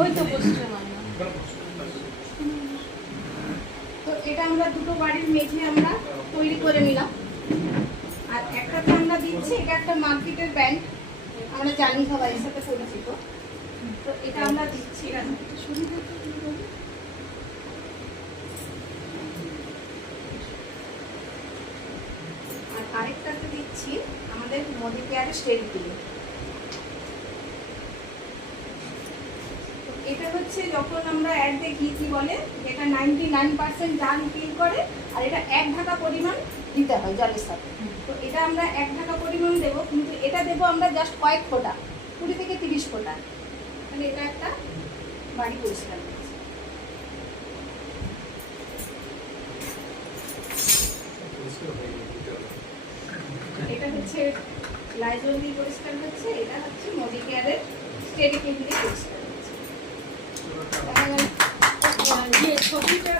ওই তো বসছে মানে। তো এটা আমরা দুটো বাড়ির মেঝে আমরা তৈরি করে নিলাম। আর একটা তো আমরা দিচ্ছি, এটা একটা মার্কেটের ব্যাংক, আমরা জানি সবাই এর সাথে পরিচিত। তো এটা আমরা দিচ্ছি, আর আরেকটাতে দিচ্ছি আমাদের মোদি কেয়ারের স্টেডিকিল। এটা হচ্ছে যখন আমরা অ্যাড দেখি কি বলে, এটা 99% জাল ফিল করে, আর এটা 1 ঢাকা পরিমাণ দিতে হয় জলের সাথে। তো এটা আমরা 1 ঢাকা পরিমাণ দেবো, কিন্তু এটা দেবো আমরা জাস্ট কয়েক ফোঁটা, 20 থেকে 30 ফোঁটা। তাহলে এটা একটা বাড়ি পরিষ্কার হচ্ছে। এটা হচ্ছে লাইজল দিয়ে পরিষ্কার হচ্ছে, এটা হচ্ছে মোদি কেয়ারের স্টেডিকিল দিয়ে পরিষ্কার হচ্ছে। ছবিটা